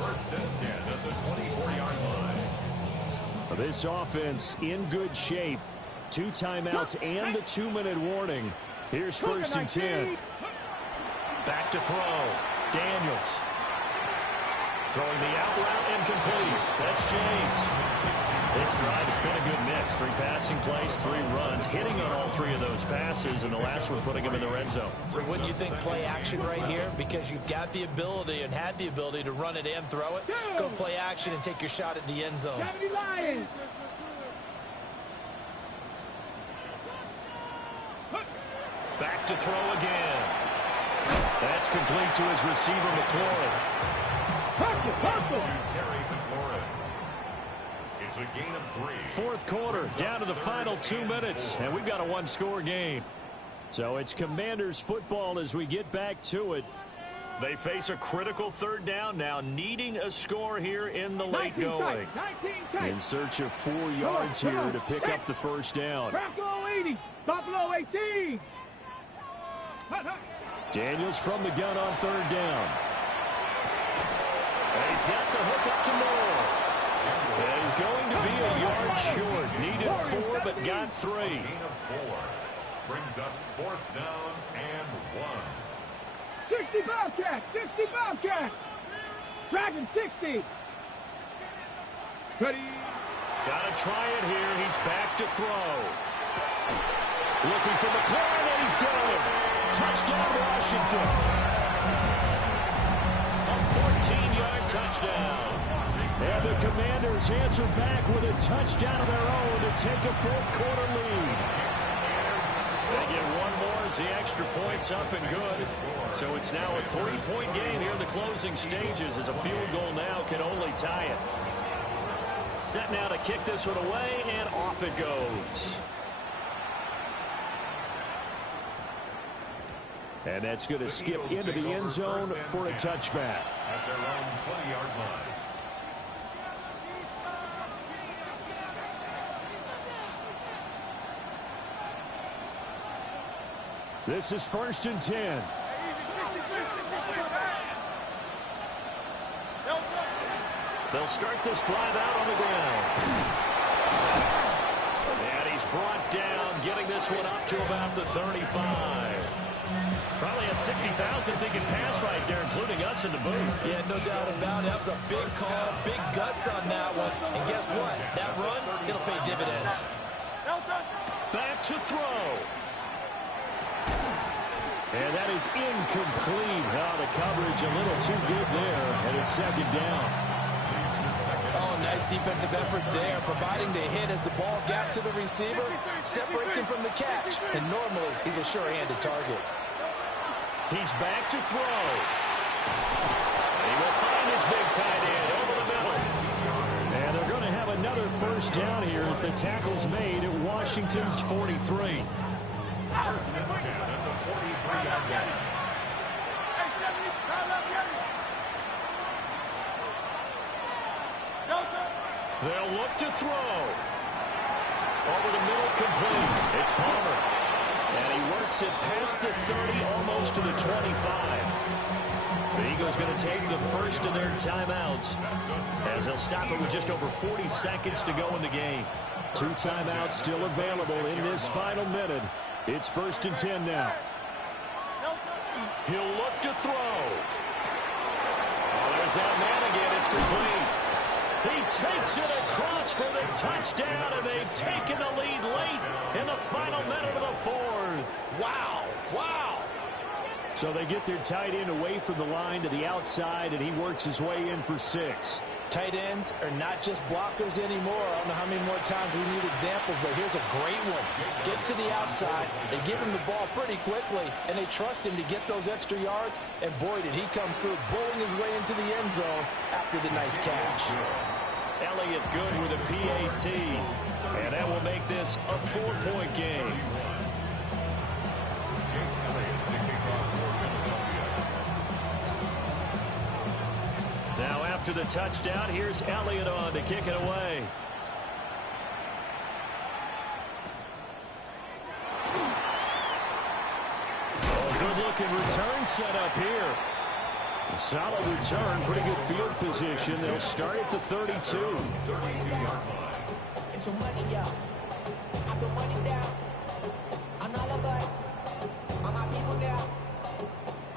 First and 10 at the 24-yard line. This offense in good shape. 2 timeouts and a 2-minute warning. Here's first and 10. Back to throw. Daniels. Throwing the out route incomplete. That's James. This drive has been a good mix. 3 passing plays, 3 runs, hitting on all 3 of those passes, and the last one putting him in the red zone. So wouldn't you think play action right here? Because you've got the ability and had the ability to run it and throw it. Go play action and take your shot at the end zone. Back to throw again. That's complete to his receiver, McLaurin. Terry McLaurin. It's a gain of 3. Fourth quarter, down to the final 2 minutes, and we've got a 1-score game. So it's Commanders football as we get back to it. They face a critical third down now, needing a score here in the late going. In search of 4 yards here to pick up the first down. Buffalo 80, Buffalo 18. Daniels from the gun on third down. And he's got the hook up to Moore. And he's going to be a yard short. Needed 4, but got 3. Gain of 4. Brings up 4th down and 1. 60 Bobcat, 60 Bobcat. Dragon 60. Ready. Got to try it here. He's back to throw. Looking for McLaurin, and he's going. Touchdown, Washington. A 14-yard touchdown. And the Commanders answer back with a touchdown of their own to take a fourth-quarter lead. They get 1 more as the extra point's up and good. So it's now a 3-point game here in the closing stages as a field goal now can only tie it. Set now to kick this one away, and off it goes. And that's going to skip into the end zone for a touchback. At their own 20-yard line. This is 1st and 10. They'll start this drive out on the ground. And he's brought down, getting this one up to about the 35. Probably had 60,000 thinking pass right there, including us in the booth. Yeah, no doubt about it. That was a big call, big guts on that one. And guess what? That run, it'll pay dividends. Back to throw. And that is incomplete. Oh, the coverage a little too good there. And it's 2nd down. Oh, nice defensive effort there, providing the hit as the ball got to the receiver, separates him from the catch. And normally, he's a sure-handed target. He's back to throw. And he will find his big tight end over the middle. And they're going to have another 1st down here as the tackle's made at Washington's 43. They'll look to throw. Over the middle, complete. It's Palmer. And he works it past the 30, almost to the 25. The Eagles going to take the first of their timeouts as they'll stop it with just over 40 seconds to go in the game. 2 timeouts still available in this final minute. It's 1st and 10 now. He'll look to throw. Oh, there's that man again. It's complete. He takes it across for the touchdown, and they've taken the lead late in the final minute of the 4th. Wow. Wow. So they get their tight end away from the line to the outside, and he works his way in for 6. Tight ends are not just blockers anymore. I don't know how many more times we need examples, but here's a great one. Gets to the outside, they give him the ball pretty quickly, and they trust him to get those extra yards, and boy, did he come through, bowling his way into the end zone after the nice catch. Elliott good with a PAT, and that will make this a 4-point game. Now after the touchdown, here's Elliott on to kick it away. Oh, good-looking return set up here. A solid return, pretty good field position. They'll start at the 32. Get your money up. I put money down. On all of us. On my people now.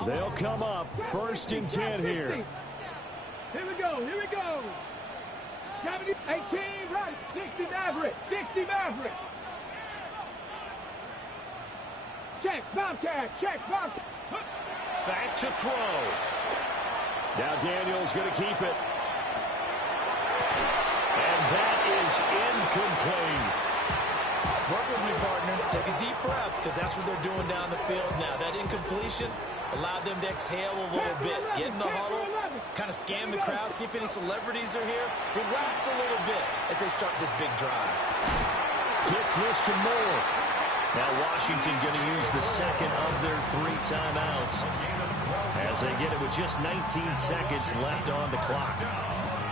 They'll come up 1st and 10 here. Here we go. 70, 18, right. 60 Maverick. Check, Bobcat. Back to throw. Now Daniels going to keep it. And that is incomplete. Work with me, partner. Take a deep breath, because that's what they're doing down the field now. That incompletion allowed them to exhale a little bit. Get in the huddle, kind of scan the crowd, see if any celebrities are here. Relax a little bit as they start this big drive. Gets this to Moore. Now Washington going to use the second of their 3 timeouts as they get it with just 19 seconds left on the clock.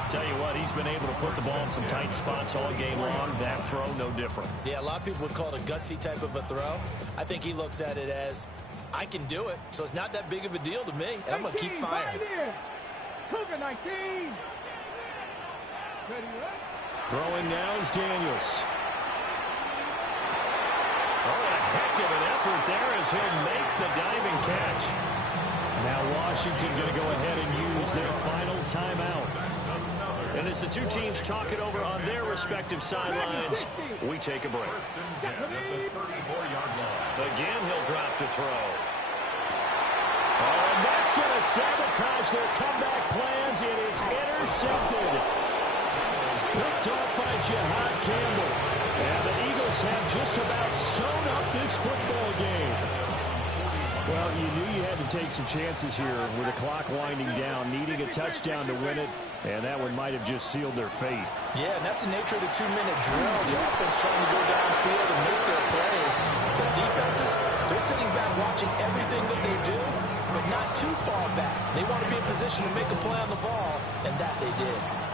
Tell you what, he's been able to put the ball in some tight spots all game long. That throw, no different. Yeah, a lot of people would call it a gutsy type of a throw. I think he looks at it as, I can do it, so it's not that big of a deal to me, and I'm going to keep firing. Cougar 19. Throwing now is Daniels. Oh, a heck of an effort there as he'll make the diving catch. Now Washington going to go ahead and use their final timeout. And as the 2 teams talk it over on their respective sidelines, we take a break. Again, he'll drop to throw. Oh, and that's going to sabotage their comeback plans. It is intercepted. Picked off by Jihad Campbell. And the Eagles have just about sewn up this football game. Well, you knew you had to take some chances here with the clock winding down, needing a touchdown to win it. And that one might have just sealed their fate. Yeah, and that's the nature of the 2-minute drill. The offense trying to go downfield and make their plays. But defenses, they're sitting back watching everything that they do, but not too far back. They want to be in position to make a play on the ball, and that they did.